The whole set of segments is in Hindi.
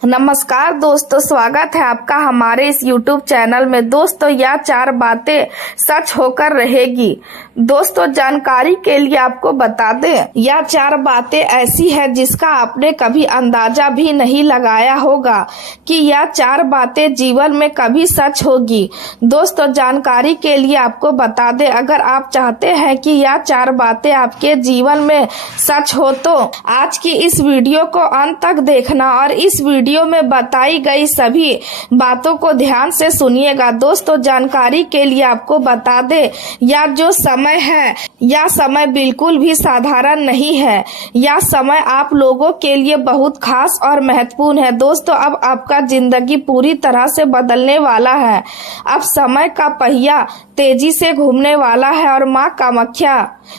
नमस्कार दोस्तों, स्वागत है आपका हमारे इस YouTube चैनल में। दोस्तों, यह 4 बातें सच होकर रहेगी। दोस्तों, जानकारी के लिए आपको बता दें, यह 4 बातें ऐसी है जिसका आपने कभी अंदाजा भी नहीं लगाया होगा कि यह 4 बातें जीवन में कभी सच होगी। दोस्तों, जानकारी के लिए आपको बता दें, अगर आप चाहते हैं कि यह 4 बातें आपके जीवन में सच हो तो आज की इस वीडियो को अंत तक देखना और इस वीडियो में बताई गई सभी बातों को ध्यान से सुनिएगा। दोस्तों, जानकारी के लिए आपको बता दे, यह जो समय है, यह समय बिल्कुल भी साधारण नहीं है। यह समय आप लोगों के लिए बहुत खास और महत्वपूर्ण है। दोस्तों, अब आपका जिंदगी पूरी तरह से बदलने वाला है। अब समय का पहिया तेजी से घूमने वाला है और माँ कामाख्या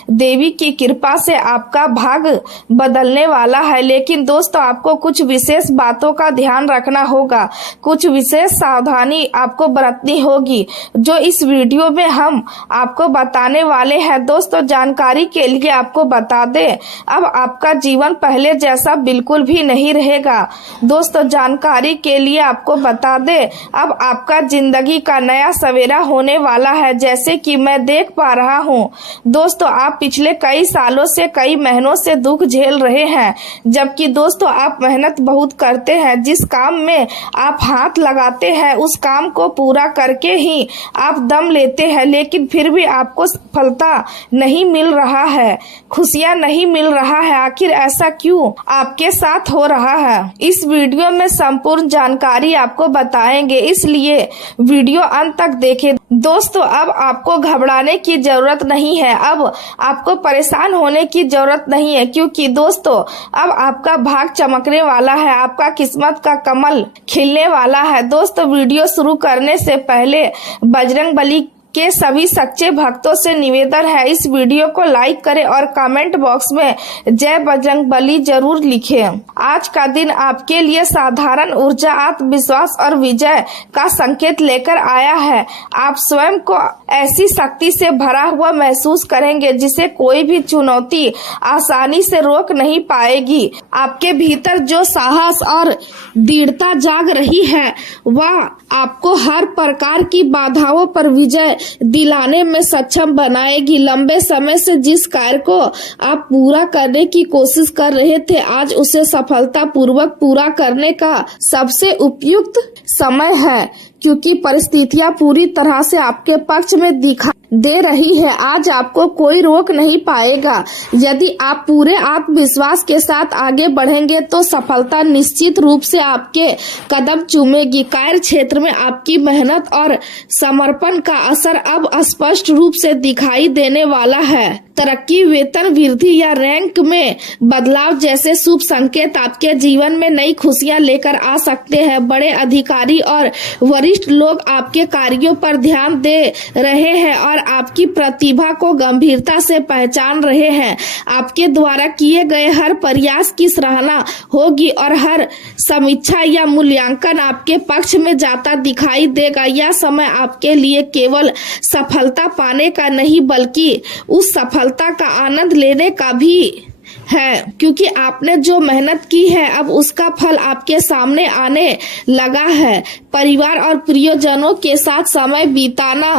देवी की कृपा से आपका भाग बदलने वाला है। लेकिन दोस्तों, आपको कुछ विशेष बातों का ध्यान रखना होगा, कुछ विशेष सावधानी आपको बरतनी होगी जो इस वीडियो में हम आपको बताने वाले हैं। दोस्तों, जानकारी के लिए आपको बता दें, अब आपका जीवन पहले जैसा बिल्कुल भी नहीं रहेगा। दोस्तों, जानकारी के लिए आपको बता दें, अब आपका जिंदगी का नया सवेरा होने वाला है। जैसे कि मैं देख पा रहा हूँ दोस्तों, आप पिछले कई सालों से, कई महीनों से दुख झेल रहे हैं, जबकि दोस्तों आप मेहनत बहुत करते हैं। जिस काम में आप हाथ लगाते हैं उस काम को पूरा करके ही आप दम लेते हैं, लेकिन फिर भी आपको सफलता नहीं मिल रहा है, खुशियां नहीं मिल रहा है। आखिर ऐसा क्यों आपके साथ हो रहा है? इस वीडियो में संपूर्ण जानकारी आपको बताएंगे, इसलिए वीडियो अंत तक देखें। दोस्तों, अब आपको घबराने की जरूरत नहीं है, अब आपको परेशान होने की जरूरत नहीं है, क्योंकि दोस्तों अब आपका भाग चमकने वाला है, आपका किस्मत का कमल खिलने वाला है। दोस्तों, वीडियो शुरू करने से पहले बजरंगबली के सभी सच्चे भक्तों से निवेदन है, इस वीडियो को लाइक करें और कमेंट बॉक्स में जय बजरंगबली जरूर लिखें। आज का दिन आपके लिए साधारण ऊर्जा, आत्मविश्वास और विजय का संकेत लेकर आया है। आप स्वयं को ऐसी शक्ति से भरा हुआ महसूस करेंगे जिसे कोई भी चुनौती आसानी से रोक नहीं पाएगी। आपके भीतर जो साहस और दृढ़ता जाग रही है वह आपको हर प्रकार की बाधाओं पर विजय दिलाने में सक्षम बनाएगी। लंबे समय से जिस कार्य को आप पूरा करने की कोशिश कर रहे थे, आज उसे सफलतापूर्वक पूरा करने का सबसे उपयुक्त समय है, क्योंकि परिस्थितियां पूरी तरह से आपके पक्ष में दिखा दे रही है। आज आपको कोई रोक नहीं पाएगा। यदि आप पूरे आत्मविश्वास के साथ आगे बढ़ेंगे तो सफलता निश्चित रूप से आपके कदम चूमेगी। कार्य क्षेत्र में आपकी मेहनत और समर्पण का असर अब स्पष्ट रूप से दिखाई देने वाला है। तरक्की, वेतन वृद्धि या रैंक में बदलाव जैसे शुभ संकेत आपके जीवन में नई खुशियां लेकर आ सकते हैं। बड़े अधिकारी और वरिष्ठ लोग आपके कार्यों पर ध्यान दे रहे हैं और आपकी प्रतिभा को गंभीरता से पहचान रहे हैं। आपके द्वारा किए गए हर प्रयास की सराहना होगी और हर समीक्षा या मूल्यांकन आपके पक्ष में जाता दिखाई देगा। यह समय आपके लिए केवल सफलता पाने का नहीं बल्कि उस सफलता का आनंद लेने का भी है, क्योंकि आपने जो मेहनत की है अब उसका फल आपके सामने आने लगा है। परिवार और प्रियजनों के साथ समय बिताना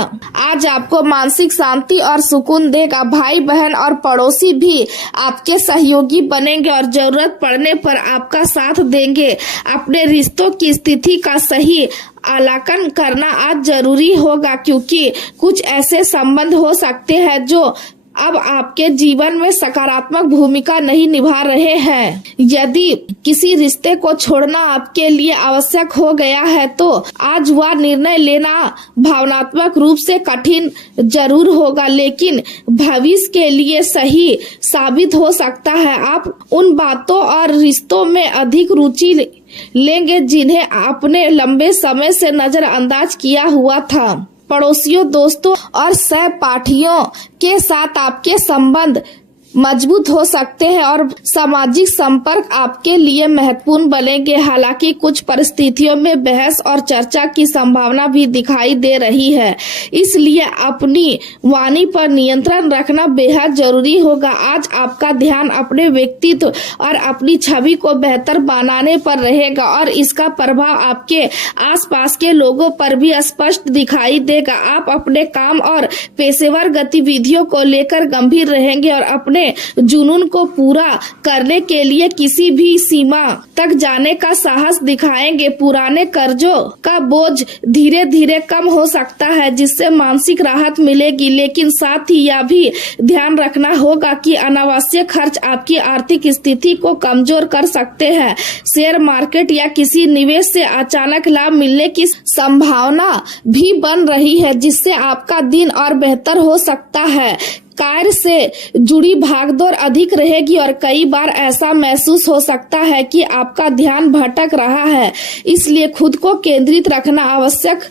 आज आपको मानसिक शांति और सुकून देगा। भाई बहन और पड़ोसी भी आपके सहयोगी बनेंगे और जरूरत पड़ने पर आपका साथ देंगे। अपने रिश्तों की स्थिति का सही आकलन करना आज जरूरी होगा, क्योंकि कुछ ऐसे संबंध हो सकते हैं जो अब आपके जीवन में सकारात्मक भूमिका नहीं निभा रहे हैं। यदि किसी रिश्ते को छोड़ना आपके लिए आवश्यक हो गया है तो आज वह निर्णय लेना भावनात्मक रूप से कठिन जरूर होगा, लेकिन भविष्य के लिए सही साबित हो सकता है। आप उन बातों और रिश्तों में अधिक रुचि लेंगे जिन्हें आपने लंबे समय से नजरअंदाज किया हुआ था। पड़ोसियों, दोस्तों और सहपाठियों के साथ आपके संबंध मजबूत हो सकते हैं और सामाजिक संपर्क आपके लिए महत्वपूर्ण बनेंगे। हालांकि कुछ परिस्थितियों में बहस और चर्चा की संभावना भी दिखाई दे रही है, इसलिए अपनी वाणी पर नियंत्रण रखना बेहद जरूरी होगा। आज आपका ध्यान अपने व्यक्तित्व और अपनी छवि को बेहतर बनाने पर रहेगा और इसका प्रभाव आपके आसपास के लोगों पर भी स्पष्ट दिखाई देगा। आप अपने काम और पेशेवर गतिविधियों को लेकर गंभीर रहेंगे और अपने जुनून को पूरा करने के लिए किसी भी सीमा तक जाने का साहस दिखाएंगे। पुराने कर्जों का बोझ धीरे धीरे कम हो सकता है, जिससे मानसिक राहत मिलेगी, लेकिन साथ ही यह भी ध्यान रखना होगा कि अनावश्यक खर्च आपकी आर्थिक स्थिति को कमजोर कर सकते हैं। शेयर मार्केट या किसी निवेश से अचानक लाभ मिलने की संभावना भी बन रही है, जिससे आपका दिन और बेहतर हो सकता है। कार्य से जुड़ी भागदौड़ अधिक रहेगी और कई बार ऐसा महसूस हो सकता है कि आपका ध्यान भटक रहा है, इसलिए खुद को केंद्रित रखना आवश्यक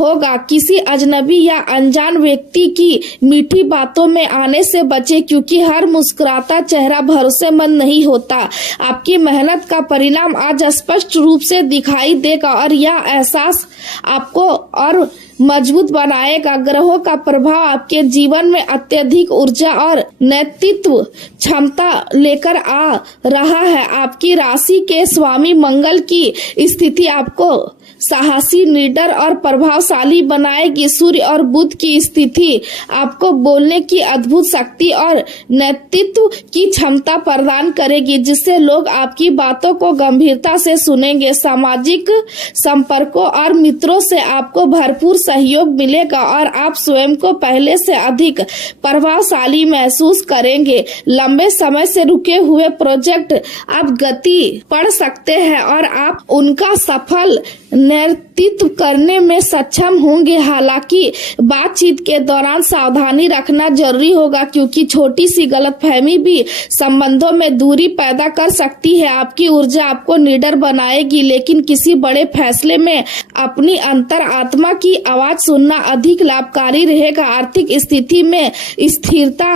होगा। किसी अजनबी या अनजान व्यक्ति की मीठी बातों में आने से बचें, क्योंकि हर मुस्कुराता चेहरा भरोसेमंद नहीं होता। आपकी मेहनत का परिणाम आज स्पष्ट रूप से दिखाई देगा और यह एहसास आपको और मजबूत बनाएगा। ग्रहों का प्रभाव आपके जीवन में अत्यधिक ऊर्जा और नेतृत्व क्षमता लेकर आ रहा है। आपकी राशि के स्वामी मंगल की स्थिति आपको साहसी, निडर और प्रभावशाली बनाएगी। सूर्य और बुध की स्थिति आपको बोलने की अद्भुत शक्ति और नेतृत्व की क्षमता प्रदान करेगी, जिससे लोग आपकी बातों को गंभीरता से सुनेंगे। सामाजिक संपर्कों और मित्रों से आपको भरपूर सहयोग मिलेगा और आप स्वयं को पहले से अधिक प्रभावशाली महसूस करेंगे। लंबे समय से रुके हुए प्रोजेक्ट अब गति पड़ सकते हैं और आप उनका सफल नेतृत्व करने में सक्षम होंगे। हालांकि बातचीत के दौरान सावधानी रखना जरूरी होगा, क्योंकि छोटी सी गलतफहमी भी संबंधों में दूरी पैदा कर सकती है। आपकी ऊर्जा आपको निडर बनाएगी, लेकिन किसी बड़े फैसले में अपनी अंतरात्मा की आवाज सुनना अधिक लाभकारी रहेगा। आर्थिक स्थिति में स्थिरता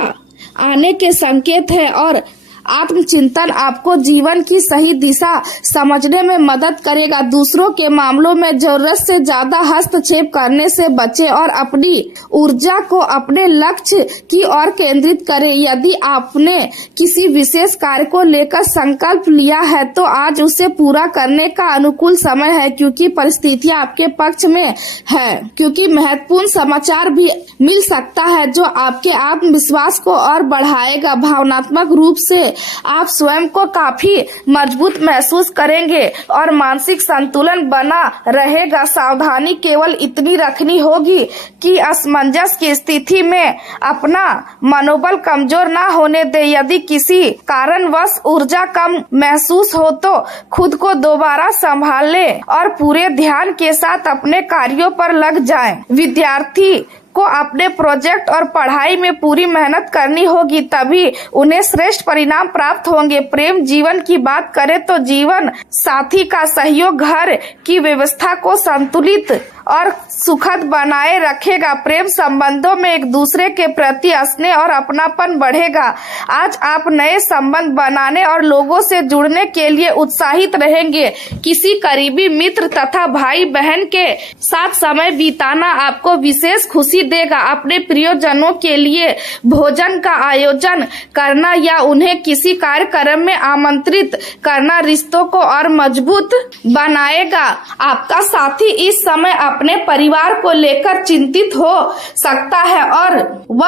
आने के संकेत है और आत्मचिंतन आपको जीवन की सही दिशा समझने में मदद करेगा। दूसरों के मामलों में जरूरत से ज्यादा हस्तक्षेप करने से बचें और अपनी ऊर्जा को अपने लक्ष्य की ओर केंद्रित करें। यदि आपने किसी विशेष कार्य को लेकर संकल्प लिया है तो आज उसे पूरा करने का अनुकूल समय है, क्योंकि परिस्थितियां आपके पक्ष में है। क्योंकि महत्वपूर्ण समाचार भी मिल सकता है जो आपके आत्मविश्वास को और बढ़ाएगा। भावनात्मक रूप से आप स्वयं को काफी मजबूत महसूस करेंगे और मानसिक संतुलन बना रहेगा। सावधानी केवल इतनी रखनी होगी कि असमंजस की स्थिति में अपना मनोबल कमजोर ना होने दे। यदि किसी कारणवश ऊर्जा कम महसूस हो तो खुद को दोबारा संभाल ले और पूरे ध्यान के साथ अपने कार्यों पर लग जाएं। विद्यार्थी को अपने प्रोजेक्ट और पढ़ाई में पूरी मेहनत करनी होगी, तभी उन्हें श्रेष्ठ परिणाम प्राप्त होंगे। प्रेम जीवन की बात करें तो जीवन साथी का सहयोग घर की व्यवस्था को संतुलित और सुखद बनाए रखेगा। प्रेम संबंधों में एक दूसरे के प्रति स्नेह और अपनापन बढ़ेगा। आज आप नए संबंध बनाने और लोगों से जुड़ने के लिए उत्साहित रहेंगे। किसी करीबी मित्र तथा भाई बहन के साथ समय बिताना आपको विशेष खुशी देगा। अपने प्रियजनों के लिए भोजन का आयोजन करना या उन्हें किसी कार्यक्रम में आमंत्रित करना रिश्तों को और मजबूत बनाएगा। आपका साथी इस समय अपने परिवार को लेकर चिंतित हो सकता है और वह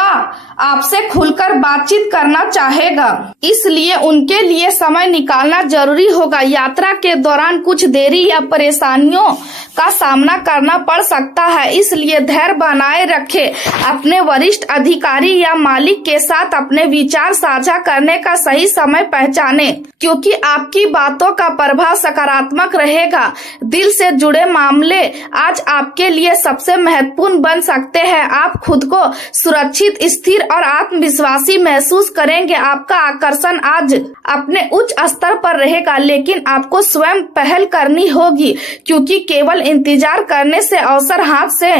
आपसे खुलकर बातचीत करना चाहेगा, इसलिए उनके लिए समय निकालना जरूरी होगा। यात्रा के दौरान कुछ देरी या परेशानियों का सामना करना पड़ सकता है, इसलिए धैर्य बनाए रखें। अपने वरिष्ठ अधिकारी या मालिक के साथ अपने विचार साझा करने का सही समय पहचाने, क्योंकि आपकी बातों का प्रभाव सकारात्मक रहेगा। दिल से जुड़े मामले आज आपके लिए सबसे महत्वपूर्ण बन सकते हैं। आप खुद को सुरक्षित, स्थिर और आत्मविश्वासी महसूस करेंगे। आपका आकर्षण आज अपने उच्च स्तर पर रहेगा, लेकिन आपको स्वयं पहल करनी होगी, क्योंकि केवल इंतजार करने से अवसर हाथ से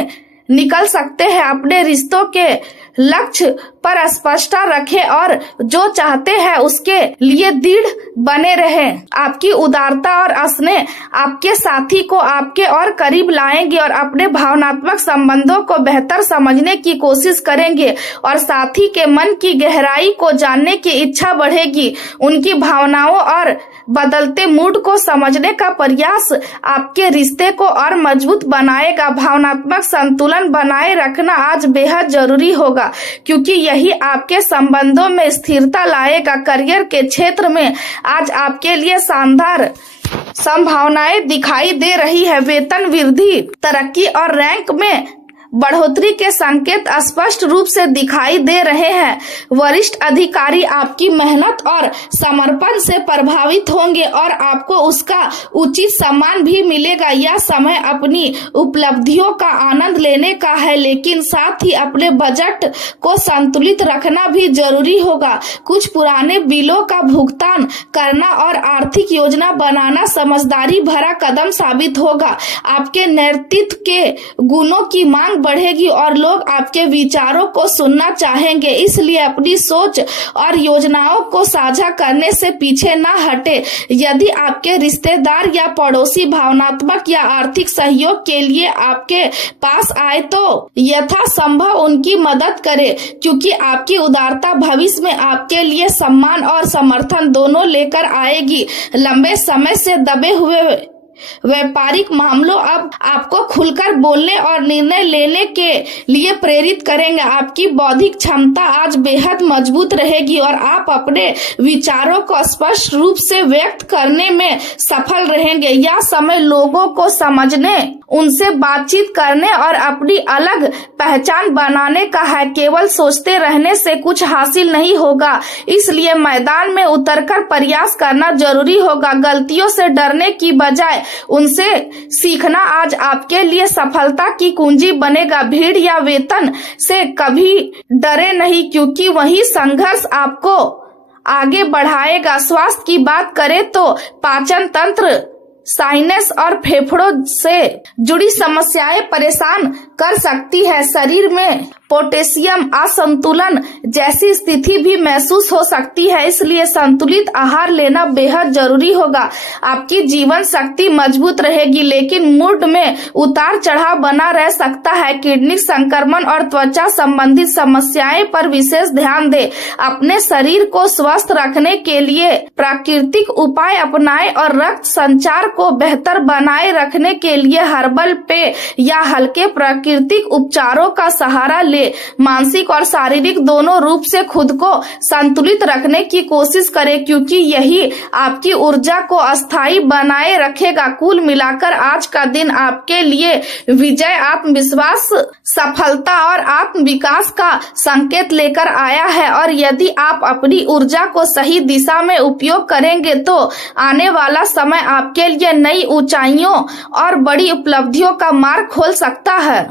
निकल सकते हैं। अपने रिश्तों के लक्ष्य पर स्पष्टता रखें और जो चाहते हैं उसके लिए दृढ़ बने रहें। आपकी उदारता और स्नेह आपके साथी को आपके और करीब लाएंगे और अपने भावनात्मक संबंधों को बेहतर समझने की कोशिश करेंगे और साथी के मन की गहराई को जानने की इच्छा बढ़ेगी। उनकी भावनाओं और बदलते मूड को समझने का प्रयास आपके रिश्ते को और मजबूत बनाएगा। भावनात्मक संतुलन बनाए रखना आज बेहद जरूरी होगा क्योंकि यही आपके संबंधों में स्थिरता लाएगा। करियर के क्षेत्र में आज आपके लिए शानदार संभावनाएं दिखाई दे रही है। वेतन वृद्धि, तरक्की और रैंक में बढ़ोतरी के संकेत स्पष्ट रूप से दिखाई दे रहे हैं। वरिष्ठ अधिकारी आपकी मेहनत और समर्पण से प्रभावित होंगे और आपको उसका उचित सम्मान भी मिलेगा। यह समय अपनी उपलब्धियों का आनंद लेने का है, लेकिन साथ ही अपने बजट को संतुलित रखना भी जरूरी होगा। कुछ पुराने बिलों का भुगतान करना और आर्थिक योजना बनाना समझदारी भरा कदम साबित होगा। आपके नेतृत्व के गुणों की मांग बढ़ेगी और लोग आपके विचारों को सुनना चाहेंगे, इसलिए अपनी सोच और योजनाओं को साझा करने से पीछे न हटे। यदि आपके रिश्तेदार या पड़ोसी भावनात्मक या आर्थिक सहयोग के लिए आपके पास आए तो यथासंभव उनकी मदद करें क्योंकि आपकी उदारता भविष्य में आपके लिए सम्मान और समर्थन दोनों लेकर आएगी। लंबे समय से दबे हुए व्यापारिक मामलों अब आपको खुलकर बोलने और निर्णय लेने के लिए प्रेरित करेंगे। आपकी बौद्धिक क्षमता आज बेहद मजबूत रहेगी और आप अपने विचारों को स्पष्ट रूप से व्यक्त करने में सफल रहेंगे। यह समय लोगों को समझने, उनसे बातचीत करने और अपनी अलग पहचान बनाने का है। केवल सोचते रहने से कुछ हासिल नहीं होगा, इसलिए मैदान में उतरकर प्रयास करना जरूरी होगा। गलतियों से डरने की बजाय उनसे सीखना आज आपके लिए सफलता की कुंजी बनेगा। भीड़ या वेतन से कभी डरे नहीं क्योंकि वही संघर्ष आपको आगे बढ़ाएगा। स्वास्थ्य की बात करें तो पाचन तंत्र, साइनस और फेफड़ों से जुड़ी समस्याएं परेशान कर सकती है। शरीर में पोटेशियम असंतुलन जैसी स्थिति भी महसूस हो सकती है, इसलिए संतुलित आहार लेना बेहद जरूरी होगा। आपकी जीवन शक्ति मजबूत रहेगी लेकिन मूड में उतार चढ़ाव बना रह सकता है। किडनी संक्रमण और त्वचा संबंधित समस्याएं पर विशेष ध्यान दें। अपने शरीर को स्वस्थ रखने के लिए प्राकृतिक उपाय अपनाएं और रक्त संचार को बेहतर बनाए रखने के लिए हर्बल पेय या हल्के प्राकृतिक उपचारों का सहारा ले। मानसिक और शारीरिक दोनों रूप से खुद को संतुलित रखने की कोशिश करें क्योंकि यही आपकी ऊर्जा को अस्थायी बनाए रखेगा। कुल मिलाकर आज का दिन आपके लिए विजय, आत्मविश्वास, सफलता और आत्म विकास का संकेत लेकर आया है और यदि आप अपनी ऊर्जा को सही दिशा में उपयोग करेंगे तो आने वाला समय आपके लिए नई ऊंचाइयों और बड़ी उपलब्धियों का मार्ग खोल सकता है।